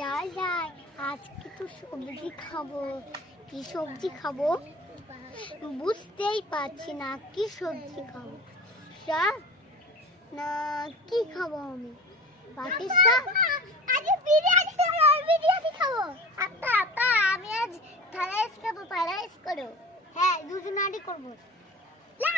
যাই যাই, আজকে তো সবজি খাবো। কি সবজি খাবো বুঝতেই পারছি না, কি সবজি খাবো। শাক না কি খাবো আমি? পাটির শাক। আজকে বিরিয়ানি খাবো, বিরিয়ানি খাবো। আত্তা আত্তা, আমি আজ ফ্রাইড রাইস খাবো, ফ্রাইড রাইস করো। হ্যাঁ, দুজনারই করবো। না